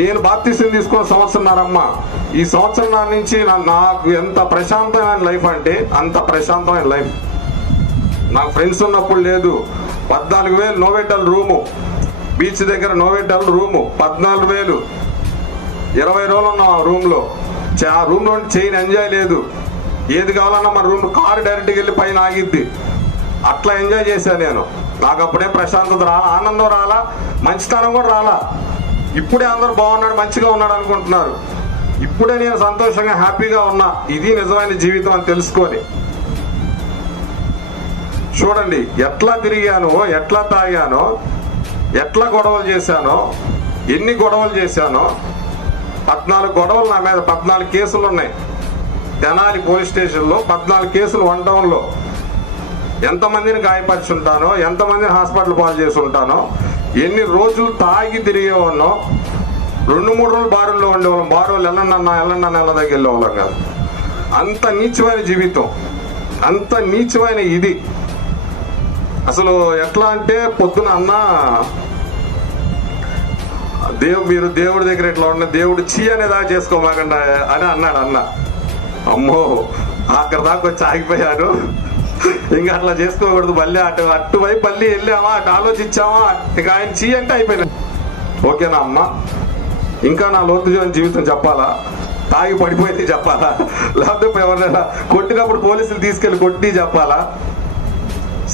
నేను బాప్తిసం తీసుకున్న సంవత్సరంన్నరమ్మ. ఈ సంవత్సరం నుంచి నాకు ఎంత ప్రశాంతమైన లైఫ్ అంటే అంత ప్రశాంతమైన లైఫ్. నాకు ఫ్రెండ్స్ ఉన్నప్పుడు లేదు. 14,000 నోవెటల్ రూము, బీచ్ దగ్గర నోవెటల్ రూము 14,000. 20 రోజులు ఉన్నాం ఆ రూమ్లో. ఆ రూమ్లో చేయని ఎంజాయ్ లేదు. ఏది కావాలన్నా మన రూమ్ కారు డైరెక్ట్గా వెళ్ళి పైన ఆగిద్ది. అట్లా ఎంజాయ్ చేశాను నేను. నాకు అప్పుడే ప్రశాంతత రాలా, ఆనందం రాలా, మంచితనం కూడా రాలా. ఇప్పుడే అందరూ బాగున్నాడు, మంచిగా ఉన్నాడు అనుకుంటున్నారు. ఇప్పుడే నేను సంతోషంగా హ్యాపీగా ఉన్నా. ఇది నిజమైన జీవితం అని తెలుసుకొని చూడండి. ఎట్లా తిరిగానో, ఎట్లా తాగానో, ఎట్లా గొడవలు చేశానో, ఎన్ని గొడవలు చేశానో. 14 గొడవలు నా మీద, 14 కేసులు ఉన్నాయి. తెనాలి పోలీస్ స్టేషన్లో 14 కేసులు. 1 టౌన్లో ఎంతమందిని గాయపరిచి ఉంటానో, ఎంతమందిని హాస్పిటల్ పాలు చేసి ఉంటానో, ఎన్ని రోజులు తాగి తిరిగేవాళ్ళం. 2-3 రోజులు బారుల్లో ఉండేవాళ్ళం. బారులు వెళ్ళండి నెల దగ్గర వెళ్ళేవాళ్ళం కాదు. అంత నీచమైన జీవితం, అంత నీచమైన ఇది. అసలు ఎట్లా అంటే పొద్దున అన్న మీరు దేవుడి దగ్గర ఎట్లా ఉన్న దేవుడు చీ అనేదా చేసుకోమాకండి అని అన్నాడు అన్న. అమ్మో, అక్కడ దాకా వచ్చి ఆగిపోయాను. ఇంకా అట్లా చేసుకోకూడదు. మళ్ళీ అటువైపు మళ్ళీ వెళ్ళామా, అటు ఆలోచించామా, ఇక ఆయన చీ అంటే అయిపోయినా. ఓకేనా అమ్మ, ఇంకా నా లోతు జీవితం చెప్పాలా? తాగి పడిపోయింది చెప్పాలా? లేకపోతే ఎవరైనా కొట్టినప్పుడు పోలీసులు తీసుకెళ్లి కొట్టి చెప్పాలా?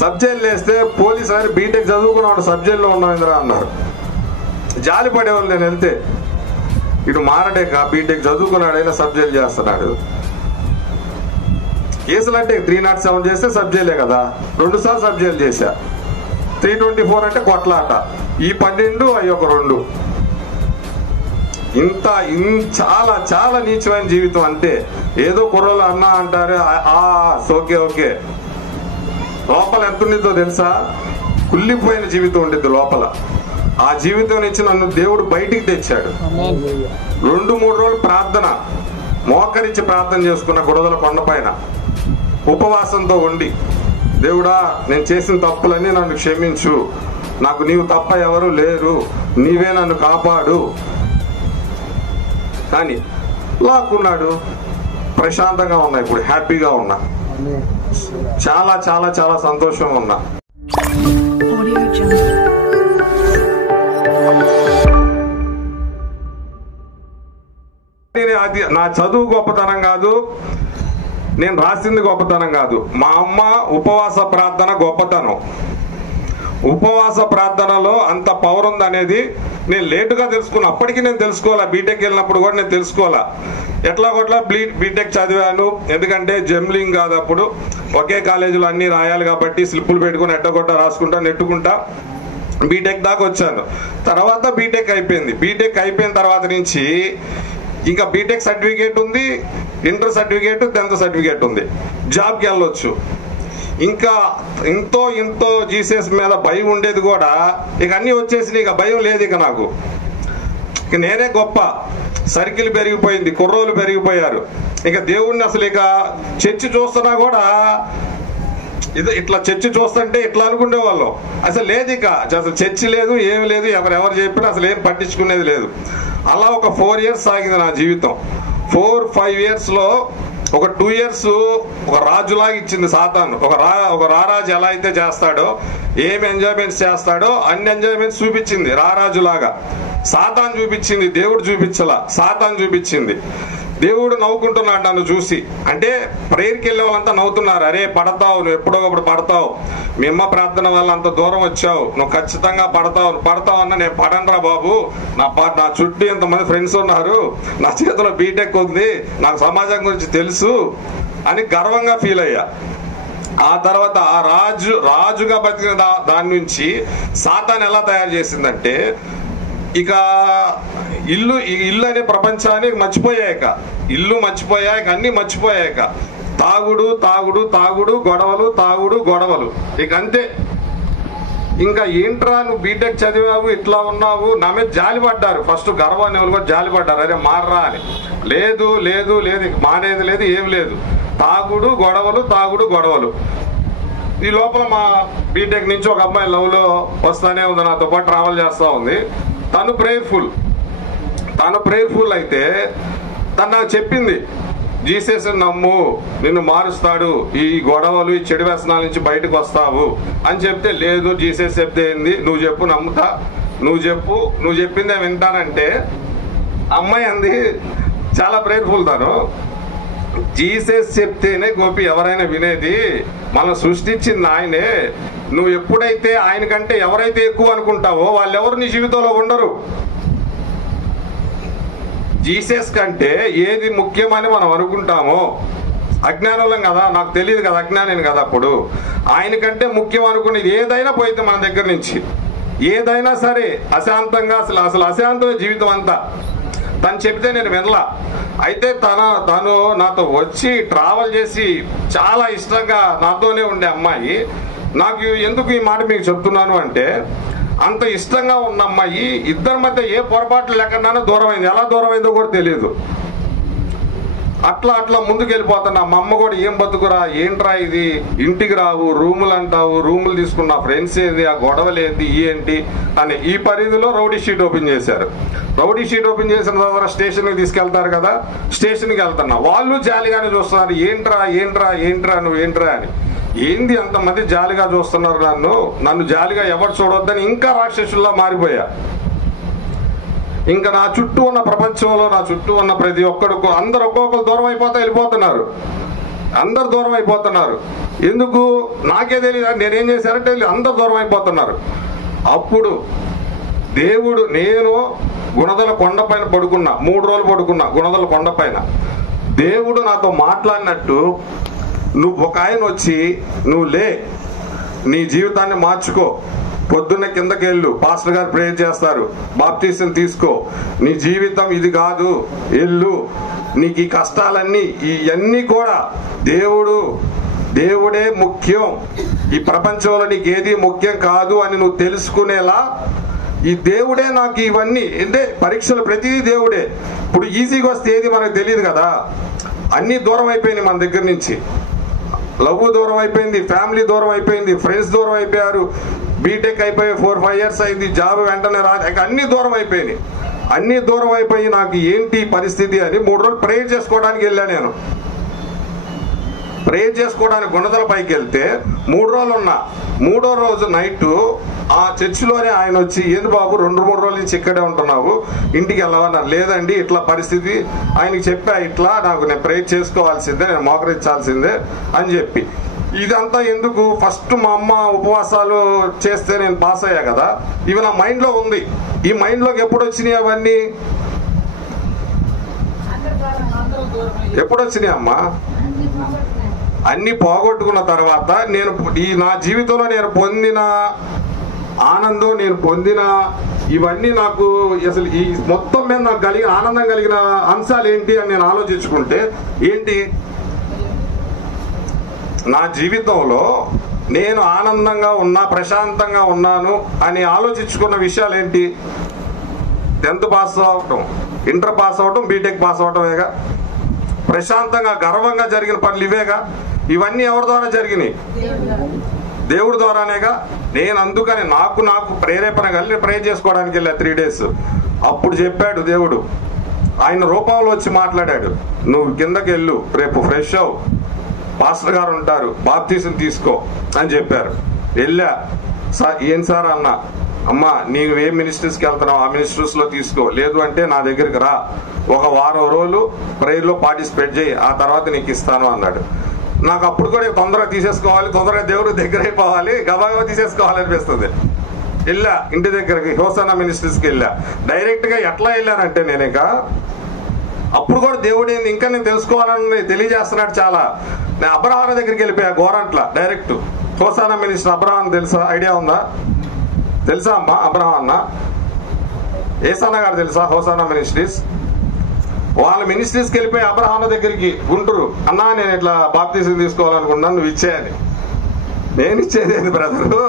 సబ్జెక్టులు వేస్తే పోలీసు గారు బీటెక్ చదువుకున్నాడు, సబ్జెక్టులో ఉన్నాం ఇంద్రా అన్నారు. జాలి పడేవాళ్ళు. నేను వెళ్తే ఇటు మారడేక బీటెక్ చదువుకున్నాడైనా సబ్జెక్టులు చేస్తున్నాడు. కేసులు అంటే 307 చేస్తే సబ్జెక్టులే కదా. 2 సార్లు సబ్జెక్టులు చేశా. 324 అంటే కొట్లాట. ఈ 12 అవి ఒక 2. ఇంత చాలా చాలా నీచమైన జీవితం. అంటే ఏదో కుర్రలు అన్నా అంటారు, ఓకే. లోపల ఎంత ఉండిద్దో తెలుసా? కుళ్ళిపోయిన జీవితం ఉండిద్ది లోపల. ఆ జీవితం నుంచి నన్ను దేవుడు బయటికి తెచ్చాడు. 2-3 రోజులు ప్రార్థన, మోకరించి ప్రార్థన చేసుకున్న గుడదల కొండపైన ఉపవాసంతో ఉండి, దేవుడా నేను చేసిన తప్పులన్నీ నన్ను క్షమించు, నాకు నీవు తప్ప ఎవరు లేరు, నీవే నన్ను కాపాడు కానీ లాక్కున్నాడు. ప్రశాంతంగా ఉన్నా, ఇప్పుడు హ్యాపీగా ఉన్నా, చాలా చాలా చాలా సంతోషంగా ఉన్నా. అది నా చదువు గొప్పతనం కాదు, నేను రాసింది గొప్పతనం కాదు. మా అమ్మ ఉపవాస ప్రార్థన గొప్పతనం. ఉపవాస ప్రార్థనలో అంత పవర్ ఉంది అనేది నేను లేటుగా తెలుసుకున్నా. అప్పటికి నేను తెలుసుకోవాలా. బీటెక్ వెళ్ళినప్పుడు కూడా నేను తెలుసుకోవాలా. ఎట్లా బీటెక్ చదివాను. ఎందుకంటే జంబ్లింగ్ కాదు, అప్పుడు ఒకే కాలేజీలో అన్ని రాయాలి కాబట్టి స్లిప్పులు పెట్టుకుని ఎట్టగొట్ట రాసుకుంటా నెట్టుకుంటా బీటెక్ దాకా వచ్చాను. తర్వాత బీటెక్ అయిపోయింది. బీటెక్ అయిపోయిన తర్వాత నుంచి ఇంకా బీటెక్ సర్టిఫికేట్ ఉంది, ఇంటర్ సర్టిఫికేట్, 10th సర్టిఫికేట్ ఉంది. జాబ్కి వెళ్ళొచ్చు. ఇంకా ఇంతో జీసస్ మీద భయం ఉండేది కూడా ఇక అన్నీ వచ్చేసి ఇక భయం లేదు. ఇక నాకు ఇక నేనే గొప్ప. సర్కిల్ పెరిగిపోయింది, కుర్రోలు పెరిగిపోయారు. ఇక దేవుణ్ణి అసలు ఇక చర్చి చూస్తున్నా కూడా ఇట్లా చర్చి చూస్తుంటే ఇట్లా అనుకునే వాళ్ళం. అసలు లేదు, ఇక అసలు చర్చి లేదు, ఏమి లేదు. ఎవరెవరు చెప్పినా అసలు ఏం పట్టించుకునేది లేదు. అలా ఒక 4 years సాగింది నా జీవితం. 4-5 yearsలో ఒక 2 years ఒక రాజులాగా ఇచ్చింది సాతాను. ఒక రారాజు ఎలా అయితే చేస్తాడో, ఏమి ఎంజాయ్మెంట్స్ చేస్తాడో అన్ని ఎంజాయ్మెంట్స్ చూపించింది రారాజులాగా. సాతాను చూపించింది, దేవుడు చూపించలా, సాతాను చూపించింది. దేవుడు నవ్వుకుంటున్నాడు నన్ను చూసి. అంటే ప్రేయర్కి వెళ్ళే వాళ్ళంతా నవ్వుతున్నారు. అరే పడతావు, నువ్వు ఎప్పుడో ఒకప్పుడు పడతావు, మీ అమ్మ ప్రార్థన వల్ల అంత దూరం వచ్చావు, నువ్వు ఖచ్చితంగా పడతావు అన్న. నేను పడనరా బాబు, నా చుట్టూ ఇంతమంది ఫ్రెండ్స్ ఉన్నారు, నా చేతిలో బీటెక్ ఉంది, నాకు సమాజం గురించి తెలుసు అని గర్వంగా ఫీల్ అయ్యా. ఆ తర్వాత ఆ రాజుగా బతికిన దాని నుంచి సాతాను ఎలా తయారు చేసిందంటే, ఇక ఇల్లు అనే ప్రపంచాన్ని మర్చిపోయాక, ఇల్లు మర్చిపోయాక, అన్ని మర్చిపోయాక తాగుడు గొడవలు ఇక అంతే. ఇంకా ఏంట్రా నువ్వు బీటెక్ చదివావు, ఇట్లా ఉన్నావు, నా మీద జాలి పడ్డారు. ఫస్ట్ గర్వాన్ని ఎవరు కూడా జాలి పడ్డారు, అరే మారరా అని. లేదు మానేది లేదు, ఏం లేదు. తాగుడు గొడవలు. ఈ లోపల మా బీటెక్ నుంచి ఒక అమ్మాయి లవ్లో వస్తానే ఉంది, నాతో పాటు ట్రావెల్ చేస్తూ ఉంది. తను ప్రేయర్ఫుల్, తను ప్రేయర్ఫుల్ అయితే తను నాకు చెప్పింది, జీసస్ నమ్ము, నిన్ను మారుస్తాడు, ఈ గొడవలు ఈ చెడు వ్యసనాల నుంచి బయటకు వస్తావు అని చెప్తే, లేదు జీసస్ చెప్తే ఏంది, నువ్వు చెప్పు నమ్ముతా, నువ్వు చెప్పు, నువ్వు చెప్పిందే వింటానంటే అమ్మాయి అంది, చాలా ప్రేయర్ఫుల్ తను, జీసస్ చెప్తేనే గోపి ఎవరైనా వినేది, మనం సృష్టించింది ఆయనే, నువ్వు ఎప్పుడైతే ఆయన కంటే ఎవరైతే ఎక్కువ అనుకుంటావో వాళ్ళెవరు నీ జీవితంలో ఉండరు. జీసస్ కంటే ఏది ముఖ్యమని మనం అనుకుంటామో, అజ్ఞానులం కదా, నాకు తెలియదు కదా, అజ్ఞానం కదా, అప్పుడు ఆయన కంటే ముఖ్యం అనుకునేది ఏదైనా పోయితే మన దగ్గర నుంచి, ఏదైనా సరే అశాంతంగా, అసలు అశాంతమే జీవితం అంతా. తను చెప్తే నేను వినలా. అయితే తను నాతో వచ్చి ట్రావెల్ చేసి చాలా ఇష్టంగా నాతోనే ఉండే అమ్మాయి. నాకు ఎందుకు ఈ మాట మీకు చెప్తున్నాను అంటే, అంత ఇష్టంగా ఉన్న అమ్మాయి ఇద్దరి మధ్య ఏ పొరపాట్లు లేకుండానే దూరం అయింది. ఎలా దూరం అయిందో కూడా తెలియదు. అట్లా ముందుకు వెళ్ళిపోతున్నా. మా అమ్మ కూడా, ఏం బతుకురా, ఏంట్రా ఇది, ఇంటికి రావు, రూములు అంటావు, రూములు తీసుకున్న ఫ్రెండ్స్ ఏది, ఆ గొడవలు ఏంటి, ఏంటి అని. ఈ పరిధిలో రౌడీ షీట్ ఓపెన్ చేశారు. రౌడీ షీట్ ఓపెన్ చేసిన తర్వాత స్టేషన్కి తీసుకెళ్తారు కదా, స్టేషన్కి వెళ్తున్నా. వాళ్ళు జాలిగానే చూస్తున్నారు, ఏంట్రా నువ్వేంట్రా అని. ఏంది అంతమంది జాలిగా చూస్తున్నారు నన్ను జాలిగా ఎవరు చూడొద్దని ఇంకా రాక్షసుల్లా మారిపోయా. ఇంకా నా చుట్టూ ఉన్న ప్రపంచంలో, నా చుట్టూ ఉన్న ప్రతి ఒక్కడికి అందరు ఒక్కొక్కరు దూరం వెళ్ళిపోతున్నారు. అందరు దూరం అయిపోతున్నారు. ఎందుకు నాకే తెలియదు, నేనేం చేశానంటే అందరు దూరం అయిపోతున్నారు. అప్పుడు దేవుడు, నేను గుణదల కొండపైన పడుకున్నా, 3 రోజులు పడుకున్నా గుణదల కొండపైన. దేవుడు నాతో మాట్లాడినట్టు, నువ్వు ఒక ఆయన వచ్చి, నువ్వు లే, నీ జీవితాన్ని మార్చుకో, పొద్దున్న కిందకి వెళ్ళు, పాస్టర్ గారు ప్రేయర్ చేస్తారు, బాప్టిజం తీసుకో, నీ జీవితం ఇది కాదు, వెళ్ళు, నీకు ఈ కష్టాలన్నీ ఇవన్నీ కూడా దేవుడే ముఖ్యం, ఈ ప్రపంచంలో నీకు ఏది ముఖ్యం కాదు అని నువ్వు తెలుసుకునేలా ఈ దేవుడే నాకు ఇవన్నీ. అంటే పరీక్షలు ప్రతిదీ దేవుడే. ఇప్పుడు ఈజీగా వస్తే ఏది మనకు తెలియదు కదా. అన్నీ దూరం అయిపోయినాయి మన దగ్గర నుంచి. లవ్ దూరం అయిపోయింది, ఫ్యామిలీ దూరం అయిపోయింది, ఫ్రెండ్స్ దూరం అయిపోయారు, బీటెక్ అయిపోయి 4-5 years అయింది, జాబ్ వెంటనే రాదు, అన్ని దూరం అయిపోయినాయి. అన్ని దూరం అయిపోయి నాకు ఏంటి పరిస్థితి అని 3 రోజులు ప్రేయర్ చేసుకోవడానికి వెళ్ళా. నేను ప్రేయర్ చేసుకోవడానికి గుణదల పైకి వెళ్తే 3 రోజులు ఉన్నా. 3వ రోజు నైట్ ఆ చర్చిలోనే ఆయన వచ్చి, ఏంది బాబు 2-3 రోజుల నుంచి ఇక్కడే ఉంటున్నావు, ఇంటికి వెళ్ళవన్నారు. లేదండి ఇట్లా పరిస్థితి, ఆయనకి చెప్పా, ఇట్లా నేను ప్రేయర్ చేసుకోవాల్సిందే, నేను మోకరించాల్సిందే అని చెప్పి. ఇదంతా ఎందుకు, ఫస్ట్ మా అమ్మ ఉపవాసాలు చేస్తే నేను పాస్ అయ్యా కదా, ఇవి నా మైండ్ లో ఉంది. ఈ మైండ్ లోకి ఎప్పుడు వచ్చినాయి అవన్నీ, ఎప్పుడు వచ్చినాయి అమ్మా? అన్ని పోగొట్టుకున్న తర్వాత నా జీవితంలో నేను పొందిన ఆనందం, నేను పొందిన ఇవన్నీ, నాకు అసలు ఈ మొత్తం మీద నాకు ఆనందం కలిగిన అంశాలు ఏంటి అని నేను ఆలోచించుకుంటే, ఏంటి నా జీవితంలో నేను ఆనందంగా ఉన్నా, ప్రశాంతంగా ఉన్నాను అని ఆలోచించుకున్న విషయాలు ఏంటి? 10th పాస్ అవటం, ఇంటర్ పాస్ అవటం, బీటెక్ పాస్ అవటమేగా. ప్రశాంతంగా గర్వంగా జరిగిన పనులు ఇవేగా. ఇవన్నీ ఎవరి ద్వారా జరిగినాయి? దేవుడి ద్వారానేగా. నేను అందుకని నాకు ప్రేరేపణ కలిగి ప్రేయర్ చేసుకోవడానికి వెళ్ళా 3 days. అప్పుడు చెప్పాడు దేవుడు, ఆయన రూపంలో వచ్చి మాట్లాడాడు, నువ్వు కిందకి వెళ్ళు, రేపు ఫ్రెష్ అవు, పాస్టర్ గారు ఉంటారు, బాప్టిజం తీసుకో అని చెప్పారు. వెళ్ళా. ఏం సార్ అన్న, అమ్మా నీవు ఏ మినిస్ట్రీస్కి వెళ్తున్నావు ఆ మినిస్ట్రీస్ లో తీసుకో, లేదు అంటే నా దగ్గరికి రా, ఒక వారం రోజులు ప్రేయర్ లో పార్టిసిపేట్ చేయి, ఆ తర్వాత నీకు ఇస్తాను అన్నాడు. నాకు అప్పుడు కూడా తొందరగా తీసేసుకోవాలి, తొందరగా దేవుడు దగ్గర అయిపోవాలి, గబాగా తీసేసుకోవాలనిపిస్తుంది. వెళ్ళా ఇంటి దగ్గరికి, హోసానా మినిస్ట్రీస్కి వెళ్ళా. డైరెక్ట్ గా ఎట్లా వెళ్ళానంటే, నేను అప్పుడు కూడా దేవుడు ఏంది ఇంకా నేను తెలుసుకోవాలని తెలియజేస్తున్నాడు చాలా. నేను అబ్రహాం దగ్గరికి వెళ్ళిపోయా, Gorantla direct. Hosanna minister Abraham తెలుసా, ఐడియా ఉందా? తెలుసా అమ్మా అబ్రహాం అన్న? ఏసన్న గారు తెలుసా? హోసానా మినిస్ట్రీస్, వాళ్ళ మినిస్ట్రీస్కి వెళ్ళిపోయి అబ్రహాం దగ్గరికి, గుంటూరు, అన్నా నేను ఇట్లా బాప్టిజం తీసుకోవాలనుకున్నాను, నువ్వు ఇచ్చేయాలి. నేను ఇచ్చేది ఏంది బ్రదరు,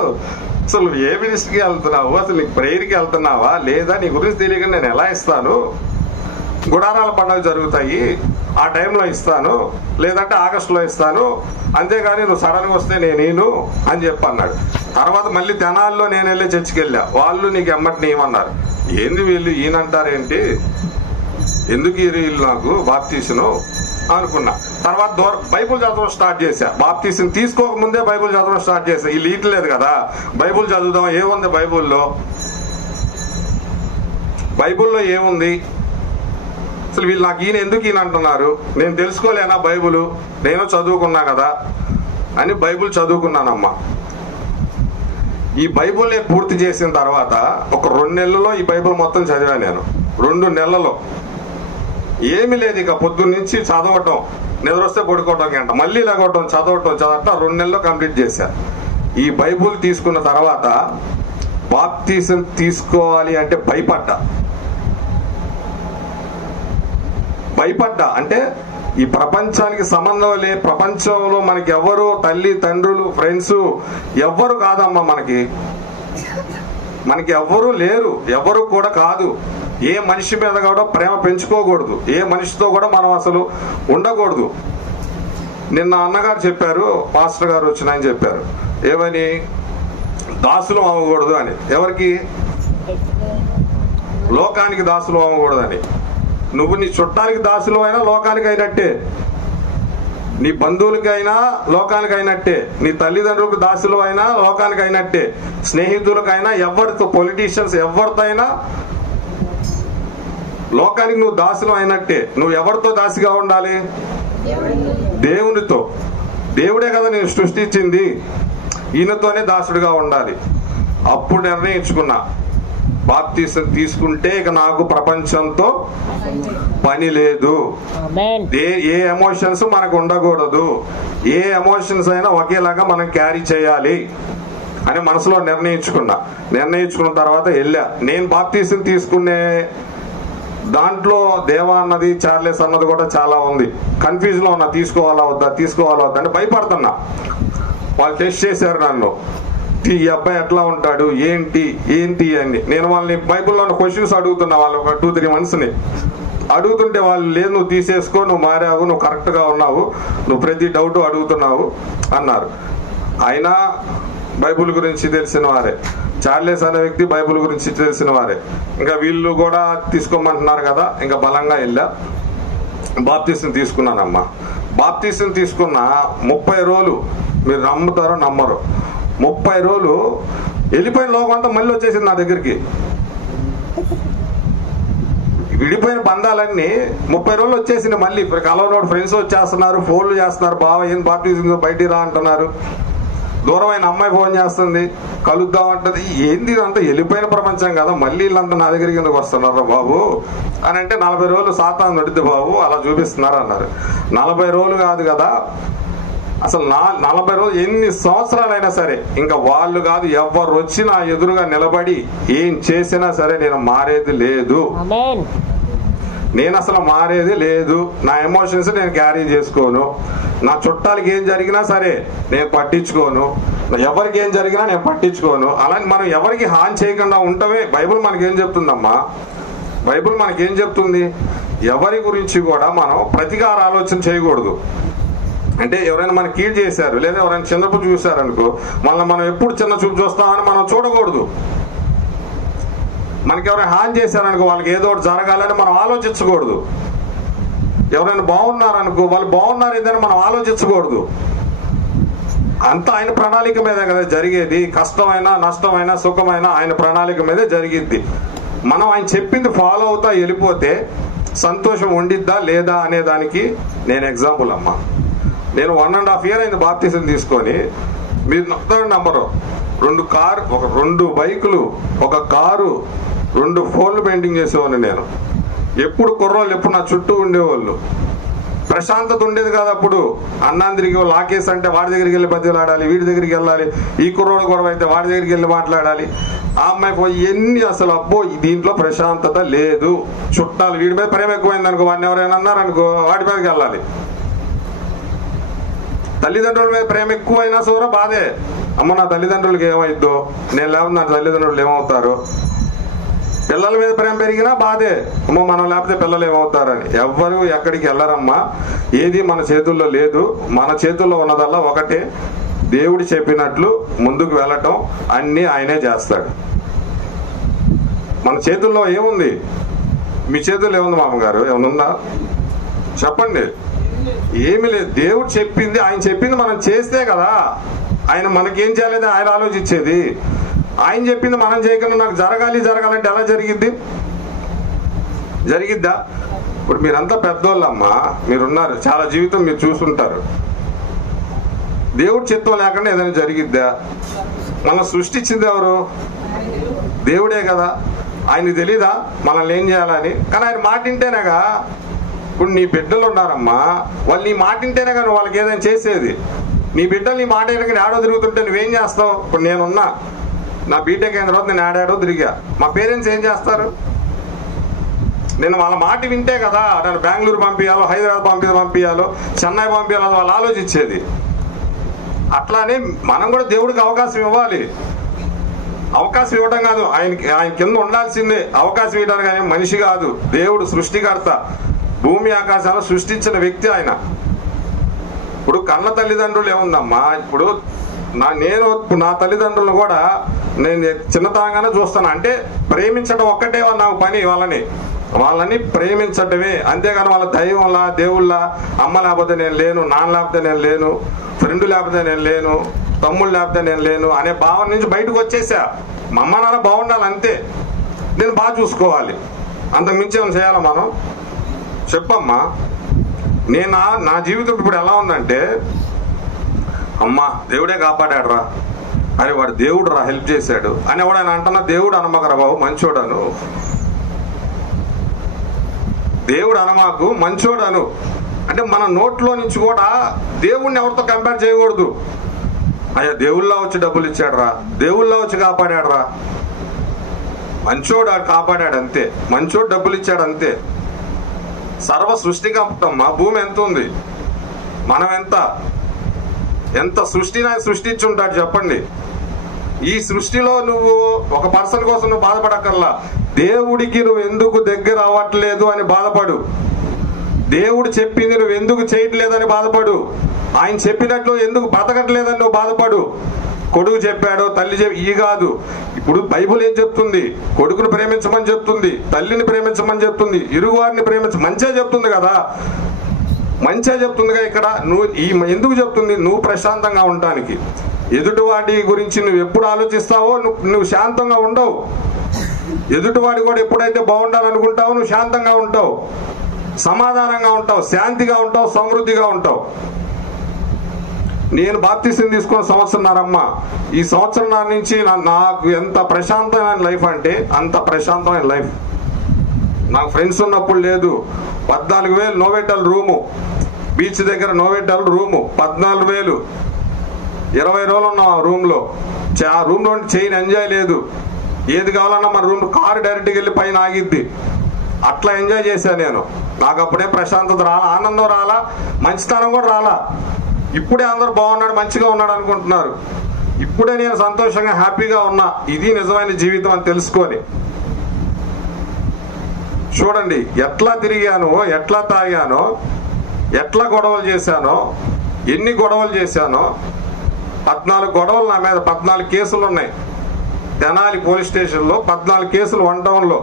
అసలు ఏ మినిస్ట్రీకి వెళ్తున్నావు, అసలు నీకు ప్రేయర్కి వెళ్తున్నావా లేదా, నీ గురించి తెలియక నేను ఎలా ఇస్తాను? గుడారాల పండుగ జరుగుతాయి, ఆ టైంలో ఇస్తాను, లేదంటే ఆగస్టులో ఇస్తాను, అంతేగాని నువ్వు సడన్ గా వస్తే నేను అని చెప్పి అన్నాడు. తర్వాత మళ్ళీ తెనాల్లో నేను వెళ్ళి చర్చికి వెళ్ళా. వాళ్ళు నీకు ఎమ్మటి ఏమన్నారు, ఏంది వీళ్ళు ఈయనంటారేంటి, ఎందుకు వీళ్ళు నాకు బాప్తీసును అనుకున్నా. తర్వాత బైబుల్ చదవడం స్టార్ట్ చేశా. బాప్తీసుని తీసుకోకముందే బైబుల్ చదవడం స్టార్ట్ చేశా. వీళ్ళు ఈయట్లేదు కదా, బైబుల్ చదువుదాం. ఏముంది బైబుల్లో? బైబుల్లో ఏముంది అసలు? వీళ్ళు నాకు ఈయన ఎందుకు ఈయన అంటున్నారు? నేను తెలుసుకోలేనా బైబుల్? నేను చదువుకున్నా కదా అని బైబుల్ చదువుకున్నానమ్మా. ఈ బైబుల్ని పూర్తి చేసిన తర్వాత ఒక 2 నెలల్లో ఈ బైబుల్ మొత్తం చదివా నేను. 2 నెలల్లో ఏమీ లేదు. ఇక పొద్దున్న నుంచి చదవటం, నిద్రొస్తే పడుకోవటం గంట, మళ్ళీ లేకపోవటం, చదవటం 2 నెలల్లో కంప్లీట్ చేశా. ఈ బైబుల్ తీసుకున్న తర్వాత బాప్తీసం తీసుకోవాలి అంటే భయపడ్డా. అంటే ఈ ప్రపంచానికి సంబంధం లే, ప్రపంచంలో మనకి ఎవరు తల్లి తండ్రులు ఫ్రెండ్స్ ఎవ్వరు కాదమ్మా. మనకి ఎవ్వరూ లేరు, ఎవరు కూడా కాదు. ఏ మనిషి మీద కూడా ప్రేమ పెంచుకోకూడదు, ఏ మనిషితో కూడా మనం అసలు ఉండకూడదు. నిన్న అన్నగారు చెప్పారు, పాస్టర్ గారు వచ్చినాయని చెప్పారు, ఏమని? దాసులు అవ్వకూడదు అని. ఎవరికి? లోకానికి దాసులు అవ్వకూడదని. నువ్వు నీ చుట్టానికి దాసులు అయినా లోకానికి అయినట్టే, నీ బంధువులకి అయినా లోకానికి అయినట్టే, నీ తల్లిదండ్రులకు దాసులు అయినా లోకానికి అయినట్టే, స్నేహితులకైనా ఎవరితో, పొలిటీషియన్స్ ఎవరితో అయినా లోకానికి నువ్వు దాసులు అయినట్టే. నువ్వు ఎవరితో దాసిగా ఉండాలి? దేవునితో. దేవుడే కదా నేను సృష్టించింది, ఈయనతోనే దాసుడిగా ఉండాలి. అప్పుడు నిర్ణయించుకున్నా, బాప్తీసం తీసుకుంటే ఇక నాకు ప్రపంచంతో పని లేదు. ఏ ఎమోషన్స్ మనకు ఉండకూడదు, ఏ ఎమోషన్స్ అయినా ఒకేలాగా మనం క్యారీ చేయాలి అని మనసులో నిర్ణయించుకున్న తర్వాత వెళ్ళా. నేను బాప్తీసం తీసుకునే దాంట్లో దేవా అన్నది, చార్లెస్ అన్నది కూడా చాలా ఉంది. కన్ఫ్యూజ్ లో ఉన్నా, తీసుకోవాలా వద్దా అని భయపడుతున్నా. వాళ్ళు టెస్ట్ చేశారు నన్ను, ఈ అబ్బాయి ఎట్లా ఉంటాడు, ఏంటి అని. నేను వాళ్ళని బైబుల్లో క్వశ్చన్స్ అడుగుతున్నా, వాళ్ళు ఒక 2-3 మంత్స్ని అడుగుతుంటే వాళ్ళు, లేదు నువ్వు తీసేసుకో, నువ్వు మారావు, నువ్వు కరెక్ట్ గా ఉన్నావు, నువ్వు ప్రతి డౌట్ అడుగుతున్నావు అన్నారు. అయినా బైబుల్ గురించి తెలిసిన వారే, చార్లెస్ అనే వ్యక్తి బైబుల్ గురించి తెలిసిన వారే. ఇంకా వీళ్ళు కూడా తీసుకోమంటున్నారు కదా, ఇంకా బలంగా వెళ్ళా. బాప్తీసం తీసుకున్నానమ్మా. బాప్తీసం తీసుకున్న 30 రోజులు, మీరు నమ్ముతారో నమ్మరు, 30 రోజులు వెళ్ళిపోయిన లోకం అంతా మళ్ళీ వచ్చేసింది నా దగ్గరికి. విడిపోయిన బంధాలన్నీ 30 రోజులు వచ్చేసింది మళ్ళీ. కలవనోడు ఫ్రెండ్స్ వచ్చేస్తున్నారు, ఫోన్లు చేస్తున్నారు, బావ ఏం బాప్తీసం బయటికి రా అంటున్నారు. దూరమైన అమ్మాయి ఫోన్ చేస్తుంది, కలుద్దాం అంటది. ఏంది అంతా? వెళ్ళిపోయిన ప్రపంచం కదా, మళ్ళీ వీళ్ళంతా నా దగ్గరికి ఎందుకు వస్తున్నారు బాబు అని అంటే, 40 రోజులు సాతాను నడితే బాబు అలా చూపిస్తున్నారు అన్నారు. 40 రోజులు కాదు కదా అసలు, 40 రోజులు ఎన్ని సంవత్సరాలైనా సరే ఇంకా వాళ్ళు కాదు, ఎవరు వచ్చినా ఎదురుగా నిలబడి ఏం చేసినా సరే నేను మారేది లేదు. నేను అసలు మారేది లేదు. నా ఎమోషన్స్ నేను క్యారీ చేసుకోను. నా చుట్టాలకి ఏం జరిగినా సరే నేను పట్టించుకోను, ఎవరికి ఏం జరిగినా నేను పట్టించుకోను. అలాగే మనం ఎవరికి హాని చేయకుండా ఉండటమే బైబుల్ మనకేం చెప్తుందమ్మా. బైబుల్ మనకేం చెప్తుంది? ఎవరి గురించి కూడా మనం ప్రతికార ఆలోచన చేయకూడదు. అంటే ఎవరైనా మనకి కీడు చేశారు, లేదా ఎవరైనా చిన్న చూపు చూశారనుకో, మనం ఎప్పుడు చిన్న చూపు చూస్తామని మనం చూడకూడదు. మనకి ఎవరైనా హాని చేశారనుకో, వాళ్ళకి ఏదో ఒకటి జరగాలని మనం ఆలోచించకూడదు. ఎవరైనా బాగున్నారనుకో, వాళ్ళు బాగున్నారు ఏదని మనం ఆలోచించకూడదు. అంతా ఆయన ప్రణాళిక మీదే కదా జరిగేది. కష్టమైనా నష్టమైనా సుఖమైనా ఆయన ప్రణాళిక మీదే జరిగిద్ది. మనం ఆయన చెప్పింది ఫాలో అవుతా వెళ్ళిపోతే సంతోషం ఉండిద్దా లేదా అనే దానికి నేను ఎగ్జాంపుల్ అమ్మా. నేను 1.5 year అయింది బాప్తీసం తీసుకొని. మీరు నమ్మరు, 2 బైకులు, 1 కారు, 2 ఫోన్లు పెయింటింగ్ చేసేవాడిని నేను. ఎప్పుడు కుర్రోళ్ళు ఎప్పుడు నా చుట్టూ ఉండేవాళ్ళు. ప్రశాంతత ఉండేది కాదు అప్పుడు. అన్నాందరికి లాకేస్ అంటే వాడి దగ్గరికి వెళ్ళి బతిలాడాలి, వీడి దగ్గరికి వెళ్ళాలి, ఈ కుర్రోడు గొడవ అయితే వాడి దగ్గరికి వెళ్ళి మాట్లాడాలి, ఆ అమ్మాయి పోయి ఎన్ని, అసలు అబ్బో దీంట్లో ప్రశాంతత లేదు. చుట్టాలు, వీడి మీద ప్రేమ ఎక్కువైంది అనుకో, వాడిని ఎవరైనా అన్నారనుకో వాడి మీదకి వెళ్ళాలి. తల్లిదండ్రుల మీద ప్రేమ ఎక్కువైనా సూర బాధే. అమ్మ నా తల్లిదండ్రులకి ఏమైద్దో, నేను లేకపోతే నా తల్లిదండ్రులు ఏమవుతారు. పిల్లల మీద ప్రేమ పెరిగినా బాధే, అమ్మ మనం లేకపోతే పిల్లలు ఏమవుతారని. ఎవ్వరు ఎక్కడికి వెళ్ళరమ్మా. ఏది మన చేతుల్లో లేదు. మన చేతుల్లో ఉన్నదల్లా ఒకటే, దేవుడు చెప్పినట్లు ముందుకు వెళ్ళటం. అన్ని ఆయనే చేస్తాడు. మన చేతుల్లో ఏముంది? మీ చేతుల్లో ఏముంది మామగారు? ఏమన్నా చెప్పండి. ఏమి లేదు. దేవుడు చెప్పింది, ఆయన చెప్పింది మనం చేస్తే కదా ఆయన మనకేం చేయలేదు ఆయన ఆలోచించేది. ఆయన చెప్పింది మనం చేయకుండా నాకు జరగాలంటే ఎలా జరిగిద్దా? ఇప్పుడు మీరంతా పెద్దోళ్ళమ్మా, మీరున్నారు, చాలా జీవితం మీరు చూసుంటారు. దేవుడు చిత్తం లేకుండా ఏదైనా జరిగిద్దా? మనం సృష్టించింది ఎవరు? దేవుడే కదా. ఆయనకి తెలీదా మనల్ని ఏం చేయాలని? కానీ ఆయన మాట వింటేనేగా. ఇప్పుడు నీ బిడ్డలు ఉన్నారమ్మా, వాళ్ళు నీ మాట వింటేనే కానీ వాళ్ళకి ఏదైనా చేసేది. నీ బిడ్డలు నీ మాట వినక ఆడో తిరుగుతుంటే నువ్వేం చేస్తావు? ఇప్పుడు నేనున్నా, నా బీటెక్ అయిన తర్వాత నేను ఆడాడో తిరిగా. మా పేరెంట్స్ ఏం చేస్తారు? నేను వాళ్ళ మాట వింటే కదా నన్ను బెంగళూరు పంపించాలో, హైదరాబాద్ పంపించాలో, చెన్నై పంపించాలో వాళ్ళు ఆలోచించేది. అట్లానే మనం కూడా దేవుడికి అవకాశం ఇవ్వాలి. అవకాశం ఇవ్వడం కాదు, ఆయన కింద ఉండాల్సిందే. అవకాశం ఇవ్వడానికి ఆయన మనిషి కాదు, దేవుడు సృష్టికర్త. భూమి ఆకాశాలు సృష్టించిన వ్యక్తి ఆయన. ఇప్పుడు కన్న తల్లిదండ్రులు ఏముందమ్మా? ఇప్పుడు నా తల్లిదండ్రులు కూడా నేను చిన్నతనంగానే చూస్తాను. అంటే ప్రేమించడం ఒక్కటే నాకు పని. వాళ్ళని ప్రేమించటమే, అంతేగాని వాళ్ళ దైవంలా దేవుళ్ళ అమ్మ లేకపోతే నేను లేను, నాన్న లేకపోతే నేను లేను, ఫ్రెండ్ లేకపోతే నేను లేను, తమ్ముడు లేకపోతే నేను లేను అనే భావన నుంచి బయటకు వచ్చేసా. మా అమ్మ నాన్న బాగుండాలి అంతే, నేను బాగా చూసుకోవాలి, అంతకు మించి ఏమైనా చేయాలా మనం? చెప్పమ్మా. నా జీవితం ఇప్పుడు ఎలా ఉందంటే, అమ్మా దేవుడే కాపాడాడు రా, అరే వాడు దేవుడు రా హెల్ప్ చేశాడు అని ఎవడైనా అంటున్నా దేవుడు అనమగరా బాబు, మంచోడను. దేవుడు అనమాకు, మంచోడను. అంటే మన నోట్లో నుంచి కూడా దేవుడిని ఎవరితో కంపేర్ చేయకూడదు. అయ్యా దేవుళ్ళ వచ్చి డబ్బులు ఇచ్చాడు రా, దేవుళ్ళ వచ్చి కాపాడాడు రా, మంచోడు కాపాడాడు అంతే, మంచోడు డబ్బులు ఇచ్చాడు అంతే. సర్వ సృష్టికర్తమ్మా. భూమి ఎంత ఉంది, మనం ఎంత సృష్టిని ఆయన సృష్టించుంటాడు చెప్పండి. ఈ సృష్టిలో నువ్వు ఒక పర్సన్ కోసం నువ్వు బాధపడక్కర్లా, దేవుడికి నువ్వు ఎందుకు దగ్గర అవ్వట్లేదు అని బాధపడు. దేవుడు చెప్పింది నువ్వు ఎందుకు చేయట్లేదని బాధపడు. ఆయన చెప్పినట్లు ఎందుకు బ్రతకట్లేదని నువ్వు బాధపడు. కొడుకు చెప్పాడు, తల్లి ఈ కాదు. ఇప్పుడు బైబుల్ ఏం చెప్తుంది? కొడుకును ప్రేమించమని చెప్తుంది, తల్లిని ప్రేమించమని చెప్తుంది, ఇరుగువారిని మంచిగా చెప్తుంది కదా, మంచిగా చెప్తుందిగా. ఇక్కడ నువ్వు ఎందుకు చెప్తుంది? నువ్వు ప్రశాంతంగా ఉండటానికి. ఎదుటివాడి గురించి నువ్వు ఎప్పుడు ఆలోచిస్తావో నువ్వు శాంతంగా ఉండవు. ఎదుటివాడి కూడా ఎప్పుడైతే బాగుండాలనుకుంటావో నువ్వు శాంతంగా ఉంటావు, సమాధానంగా ఉంటావు, శాంతిగా ఉంటావు, సమృద్ధిగా ఉంటావు. నేను బాప్తిసం తీసుకున్న సంవత్సరంన్నరమ్మ. ఈ సంవత్సరంన్నర నుంచి నాకు ఎంత ప్రశాంతమైన లైఫ్ అంటే అంత ప్రశాంతమైన లైఫ్. నాకు ఫ్రెండ్స్ ఉన్నప్పుడు లేదు. 14,000 నోవెటల్ రూము, బీచ్ దగ్గర నోవెటల్ రూము 14,000. 20 రోజులు ఉన్నాం ఆ రూమ్లో. ఆ రూమ్లో చేయని ఎంజాయ్ లేదు. ఏది కావాలన్నా మన రూమ్ కారు డైరెక్ట్గా వెళ్ళి పైన ఆగిద్ది. అట్లా ఎంజాయ్ చేశాను నేను. నాకు అప్పుడే ప్రశాంతత రాలా, ఆనందం రాలా, మంచితనం కూడా రాలా. ఇప్పుడే అందరూ బాగున్నాడు, మంచిగా ఉన్నాడు అనుకుంటున్నారు. ఇప్పుడే నేను సంతోషంగా హ్యాపీగా ఉన్నా. ఇది నిజమైన జీవితం అని తెలుసుకొని చూడండి. ఎట్లా తిరిగానో, ఎట్లా తాగానో, ఎట్లా గొడవలు చేశానో, ఎన్ని గొడవలు చేశానో. 14 గొడవలు నా మీద, 14 కేసులు ఉన్నాయి. తెనాలి పోలీస్ స్టేషన్లో 14 కేసులు, 1 టౌన్లో.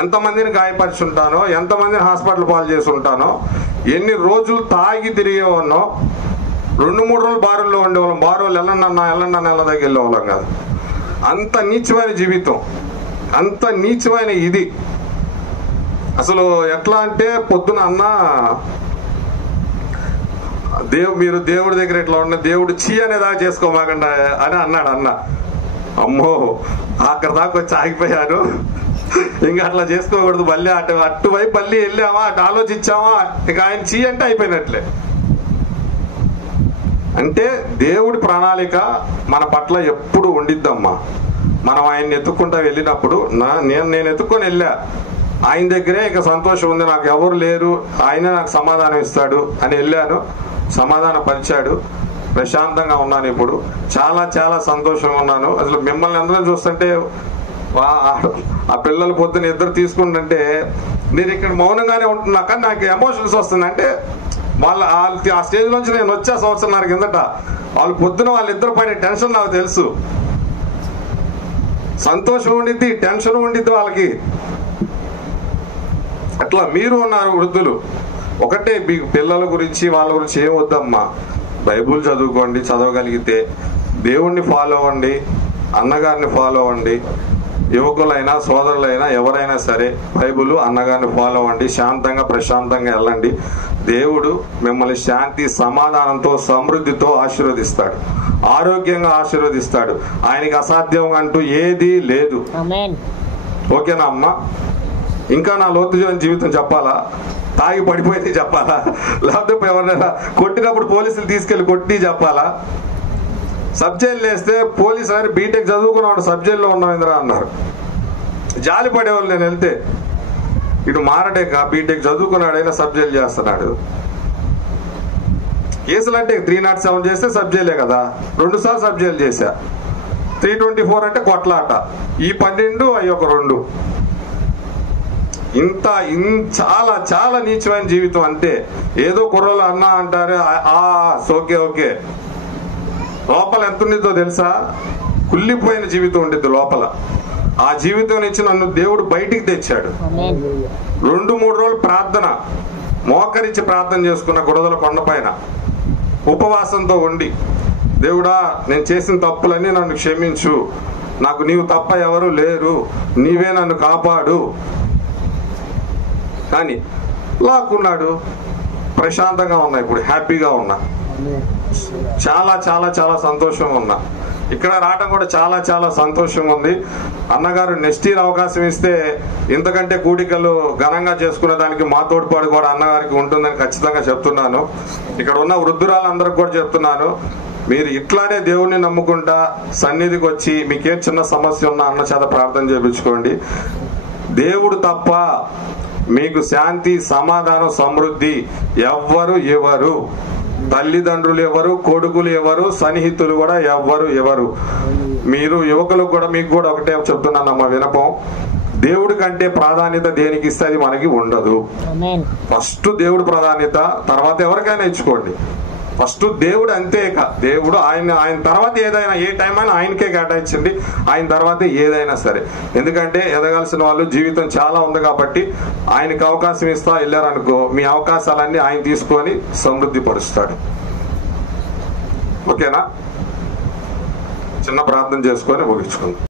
ఎంతమందిని గాయపరిచి ఉంటానో, ఎంతమందిని హాస్పిటల్ పాలు చేసి ఉంటానో, ఎన్ని రోజులు తాగి తిరిగే ఉన్నో. 2-3 రోజులు బారుల్లో ఉండేవాళ్ళం. బారులు వెళ్ళండి నెల దగ్గర వెళ్ళేవాళ్ళం కాదు. అంత నీచమైన జీవితం, అంత నీచమైన ఇది. అసలు ఎట్లా అంటే పొద్దున మీరు దేవుడి దగ్గర ఇట్లా ఉన్న దేవుడు చీ అనేదా చేసుకోమాకండి అని అన్నాడు అన్న. అమ్మో అక్కడ దాకా వచ్చి ఆగిపోయాను. ఇంకా అట్లా చేసుకోకూడదు. మళ్ళీ అటువైపు మళ్ళీ వెళ్ళామా, అటు ఆలోచించామా, ఇక ఆయన చీ అంటే అయిపోయినట్లే. అంటే దేవుడి ప్రణాళిక మన పట్ల ఎప్పుడు ఉండిద్దమ్మా. మనం ఆయన్ని ఎత్తుక్కుంటా వెళ్ళినప్పుడు నేను ఎత్తుక్కొని వెళ్ళా. ఆయన దగ్గరే ఇక సంతోషం ఉంది, నాకు ఎవరు లేరు, ఆయనే నాకు సమాధానం ఇస్తాడు అని వెళ్ళాను. సమాధానం పరిచాడు, ప్రశాంతంగా ఉన్నాను. ఇప్పుడు చాలా చాలా సంతోషంగా ఉన్నాను. అసలు మిమ్మల్ని అందరం చూస్తుంటే, ఆ పిల్లలు పొద్దున ఇద్దరు తీసుకుంటుంటే నేను ఇక్కడ మౌనంగానే ఉంటున్నా, కానీ నాకు ఎమోషన్స్ వస్తుంది. అంటే ఆ స్టేజ్ నుంచి నేను వచ్చే సంవత్సరంన్నర కిందట వాళ్ళు పొద్దున వాళ్ళిద్దరు పడే టెన్షన్ నాకు తెలుసు. సంతోషం ఉండిద్ది, టెన్షన్ ఉండిద్ది వాళ్ళకి. అట్లా మీరు ఉన్నారు వృద్ధులు, ఒకటే మీ పిల్లల గురించి వాళ్ళ గురించి ఏం వద్దమ్మా, బైబుల్ చదువుకోండి, చదవగలిగితే దేవుణ్ణి ఫాలో అవ్వండి, అన్నగారిని ఫాలో అవ్వండి. యువకులైనా సోదరులైనా ఎవరైనా సరే బైబుల్ అన్నగారిని ఫాలో అవ్వండి, శాంతంగా ప్రశాంతంగా వెళ్ళండి. దేవుడు మిమ్మల్ని శాంతి సమాధానంతో సమృద్ధితో ఆశీర్వదిస్తాడు, ఆరోగ్యంగా ఆశీర్వదిస్తాడు. ఆయనకి అసాధ్యం అంటూ ఏదీ లేదు. ఓకేనా అమ్మా? ఇంకా నా లోతు జీవితం చెప్పాలా? తాగి పడిపోయింది చెప్పాలా? లేకపోతే ఎవరైనా కొట్టినప్పుడు పోలీసులు తీసుకెళ్లి కొట్టి చెప్పాలా? సబ్జైలు వేస్తే పోలీసు అని బీటెక్ చదువుకున్నాడు, సబ్జైల్లో ఉన్నాం అన్నారు. జాలి పడేవాళ్ళు. నేను వెళ్తే ఇటు మారటేక బీటెక్ చదువుకున్నాడైనా సబ్జైలు చేస్తున్నాడు. కేసులు అంటే 307 చేస్తే సబ్జైలే కదా, 2 సార్లు సబ్జైలు చేశా. 324 అంటే కొట్లాట. ఈ 12 అవి ఒక 2. చాలా చాలా నీచమైన జీవితం. అంటే ఏదో కుర్రలు అన్నా అంటారు, ఓకే ఓకే. లోపల ఎంత ఉండిద్దో తెలుసా? కుళ్ళిపోయిన జీవితం ఉండిద్ది లోపల. ఆ జీవితం నుంచి నన్ను దేవుడు బయటికి తెచ్చాడు. 2-3 రోజులు ప్రార్థన, మోకరించి ప్రార్థన చేసుకున్న గుడదల కొండపైన ఉపవాసంతో ఉండి, దేవుడా నేను చేసిన తప్పులన్నీ నన్ను క్షమించు, నాకు నీవు తప్ప ఎవరు లేరు, నీవే నన్ను కాపాడు కానీ లాక్కున్నాడు. ప్రశాంతంగా ఉన్నా, ఇప్పుడు హ్యాపీగా ఉన్నా, చాలా చాలా చాలా సంతోషంగా ఉన్నా. ఇక్కడ రావటం కూడా చాలా చాలా సంతోషంగా ఉంది. అన్నగారు నెక్స్ట్ ఇయర్ అవకాశం ఇస్తే ఇంతకంటే కూడికలు ఘనంగా చేసుకునే దానికి మా తోడ్పాటు కూడా అన్నగారికి ఉంటుందని ఖచ్చితంగా చెప్తున్నాను. ఇక్కడ ఉన్న వృద్ధురాలందరికి కూడా చెప్తున్నాను, మీరు ఇట్లానే దేవుణ్ణి నమ్ముకుంటా సన్నిధికి వచ్చి మీకే చిన్న సమస్య ఉన్నా అన్న చేత ప్రార్థన చేయించుకోండి. దేవుడు తప్ప మీకు శాంతి సమాధానం సమృద్ధి ఎవ్వరు ఇవ్వరు. తల్లిదండ్రులు ఎవరు, కొడుకులు ఎవరు, సన్నిహితులు కూడా ఎవరు. మీరు యువకులకు కూడా మీకు కూడా ఒకటే చెప్తున్నానమ్మా వినపం, దేవుడి కంటే ప్రాధాన్యత దేనికి ఇస్తే అది మనకి ఉండదు. ఫస్ట్ దేవుడు ప్రాధాన్యత, తర్వాత ఎవరికైనా ఇచ్చుకోండి. ఫస్ట్ దేవుడు, అంతేక దేవుడు ఆయన తర్వాత ఏదైనా ఏ టైం అయినా ఆయనకే కేటాయించండి, ఆయన తర్వాత ఏదైనా సరే. ఎందుకంటే ఎదగాల్సిన వాళ్ళు జీవితం చాలా ఉంది కాబట్టి ఆయనకు అవకాశం ఇస్తా వెళ్ళారనుకో, మీ అవకాశాలన్నీ ఆయన తీసుకొని సమృద్ధి పరుస్తాడు. ఓకేనా? చిన్న ప్రార్థన చేసుకొని ముగించుకుందాం.